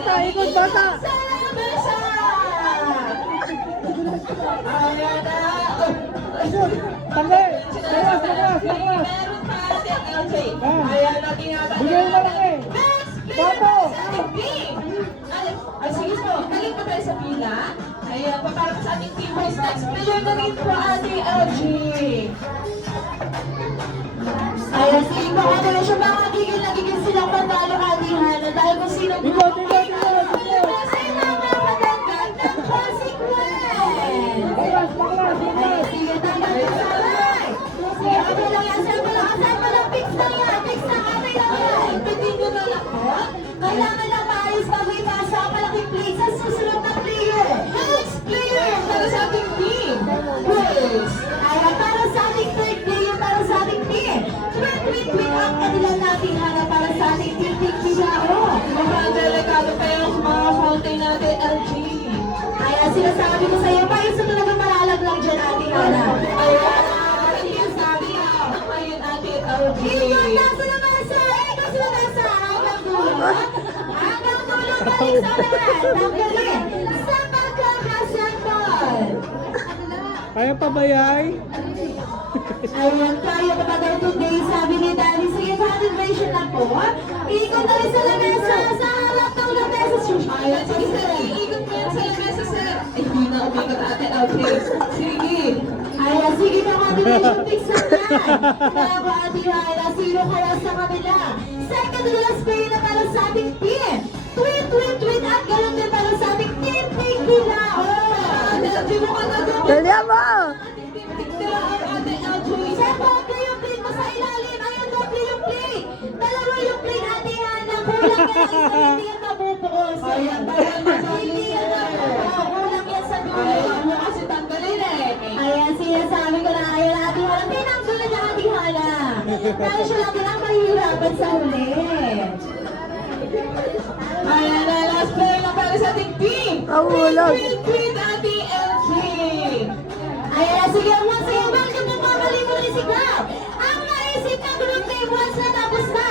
Bata, ikot bata. Ayan na. Ikot. Tanggal. Lakas, lakas, lakas. Meron pa ating LJ. Ah. Ayan, naginabang Bigay mo lang eh. Bato. Ay, sige po. Balik po tayo sa pila. Ayan, para sa ating team boys. Next player na rin po ating LG. Ayan, sige po. Ano na siya mga nagigil silang panalo ating Hana. Dahil kung sino po. Ikot, ikot, ikot, ikot. Ay, napakaganda ng consequence. Lakas, lakas, lakas. Sige, tama na sabay. Sige, okay lang yan. Saan mo lang, fix na yan. Fix na, okay lang yan. Intindihin nyo na lang po. Kailangan lang maayos bago ipasa ang malaking plate sa susunod na player. Next player para sa ating team. Boys. Ayan, para sa ating third player, para sa ating team. Tweet ang kanilang natin hana para sa ating team. Mga delikado kayo sa mga fountain natin, LG. Kaya sinasabi ko sa'yo, paano sa talagang malalaglag dyan, Ate Hana? Ayan, hindi ang sabi na. Ayun, Ate LG. Iyon, nasa na masa! Nasa na masa! Hanggang dulo. Hanggang dulo, balik sa lahat. Tanggalin. Sa pagkakasangkot. Kaya pa ba yay? Ayan, kaya pa ba daw today? Sabi ni Daddy, sige, celebration na po. Ikot na rin sa lamesa, sa harap ng lamesa. Ayan, sige sir, iikot mo yan sa lamesa, sir. Ay, hindi na umikot ate, okay. Sige. Ayan, sige na celebration fix na yan. Bravo, Ate Hyla, sino kaya sa kabila? Second to last player na para sa ating team. Tweet, at ganoon din para sa ating team. Thank you na. Oh, Ate, mo ka na doon. Dali mo! Sir, doble yung plate mo sa ilalim. Ayan, doble yung plate. Dalawa yung plate, Ate Hana. Kulang yan. Isa hindi yan mabubuos. Ayan, hindi yan mabubuos. Kulang yan sa dulo. Ayaw mo kasi tanggalin eh. Ayan, sinasabi ko na ayaw na Ate Hana. Pinanggulo niya Ate Hana. Dahil siya lang din ang mahihirapan sa huli. Ayan na, last player na para sa ating team. Nahulag. Tweet, Ate LG. Ayan, sige, once again, welcome to Pamali mo rin sigaw. Ang naisip na group name once na tapos na.